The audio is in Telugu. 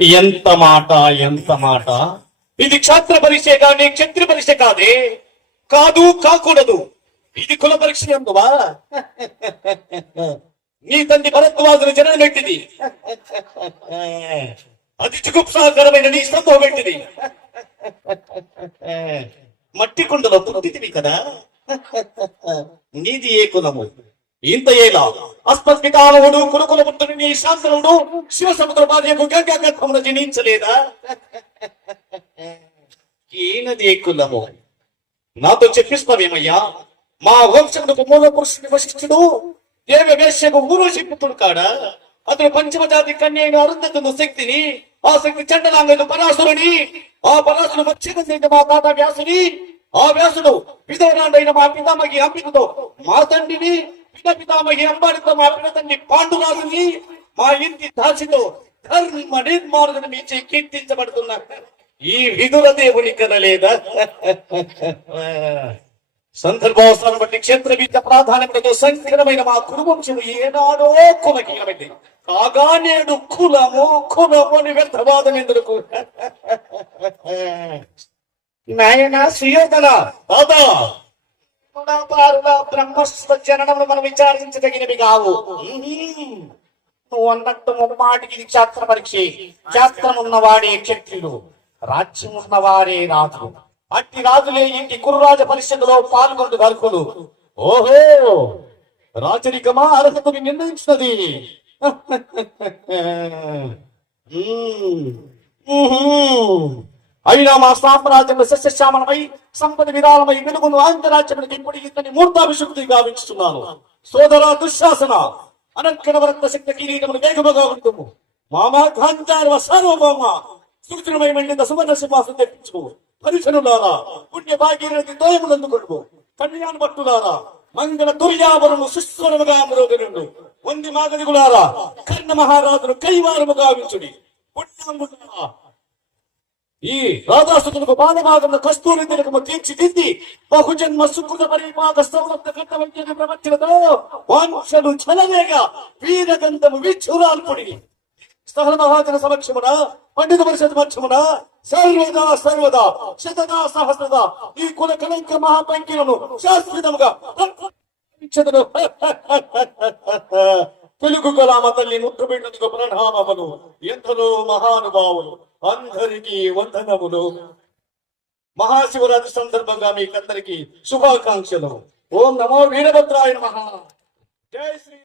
ఎంత మాట ఎంత మాట? ఇది క్షాత్ర పరీక్ష కానీ క్షత్రి పరీక్ష కాదే. కాదు కాకూడదు. ఇది కుల పరీక్ష ఎందువా? నీ తండ్రి భరద్వాజుల జనం పెట్టింది. అది చిగుప్సాకరమైన నీ స్తంభం పెట్టింది. మట్టి కుండలో పొందితివి కదా. నీది ఏ కులము? ఇంత ఏలా అస్పస్మితామవుడు కులకుల పుత్రుని నీ శాస్త్రముడు శివ సముద్ర భార్యకు గంగాగర్భమును జనించలేదా? ఈయనది ఏ కులము నాతో చెప్పిస్తావేమయ్యా? మా వంశమునకు మూల పురుషుని వశిష్ఠుడు దేవ వేశ్యకు ఊరోషి పుత్రుడు కాడా? అతడు పంచమజాతి కన్యైన అరుంధతును శక్తిని ఆ శక్తి చండలాంగను పరాసురుని ఆ పరాసురు వచ్చిన మా తాత వ్యాసుని ఆ వ్యాసుడు పితరాండైన మా పితామకి అంపికతో మా తండ్రిని పిత పితామహి అంబారితో మా పిత పాండురాజుని మా ఇంటి దాసితో ధర్మ నిర్మాణులను మీచే కీర్తించబడుతున్న ఈ విధుల దేవుని కనలేదా? సందర్భావసరాన్ని బట్టి క్షేత్ర విద్య ప్రాధాన్యతతో సంకీర్ణమైన మా కుటుంబం ఏనాడో కులకీలమైంది కాగా నేడు కులము కులము అని వ్యర్థవాదం ఎందుకు? నాయన సుయోధన దాదా గుణాపారుల బ్రహ్మస్వ జననములు మనం విచారించదగినవి కావు. నువ్వు అన్నట్టు ముమ్మాటికి ఇది శాస్త్ర పరీక్ష. శాస్త్రం ఉన్నవాడే క్షత్రియుడు. రాజ్యం ఉన్నవాడే రాజు అట్టి రాజులే ఇంటి కుర్రాజ పరిషత్తులో పాల్గొంటు దర్కులు ఓహో! రాజరికమా అర్హతని నిర్ణయించినది. అయినా మా సామ్రాజ్యంలో సస్యశ్యామలమై సంపద విరాళమై వెలుగును ఆంధ్రరాజ్యమునికి ఇప్పుడు ఇతని మూర్తాభిషుక్తి గావించుతున్నాను. సోదర దుశ్శాసన అనంకనవరత్న శక్తి కిరీటమును వేగముగా ఉంటుంది మామా గాంధార్వ సార్వభౌమ సూచనమై వెళ్ళిన సువర్ణ సింహాసం తెప్పించు పరిశనులారా పుణ్య భాగీరథి దోయములందుకొడుకు కళ్యాణ భట్టులారా మంగళ దుర్యావరము సుస్వరముగా అమరోగనుండు వంది మాగదిగులారా కర్ణ మహారాజును కైవారము గావించుడి. పుణ్యాంగులారా ఈ రాధాసుతులకు బాలభాగంలో కస్తూరి తిలకము తీర్చిదిద్ది బహుజన్మ సుకృత పరిపాక సౌలభ్య కట్టవంచిన ప్రపంచలతో వాంఛలు చలవేగ వీరగంధము విచ్చురాల్పుడి స్థల మహాజన సమక్షమున పండిత పరిషత్ మధ్యమున సర్వదా సర్వదా శతదా సహస్రదా ఈ కుల కలంక మహాపంకిలను శాశ్వతముగా ఇచ్చదను తెలుగు కళామ తల్లి ముట్టుబిడ్డకు ప్రణామములు. ఎంతలో మహానుభావులు అందరికీ వందనములు. మహాశివరాత్రి సందర్భంగా మీకందరికీ శుభాకాంక్షలు. ఓం నమో వీరభద్రాయ నమ. జై శ్రీ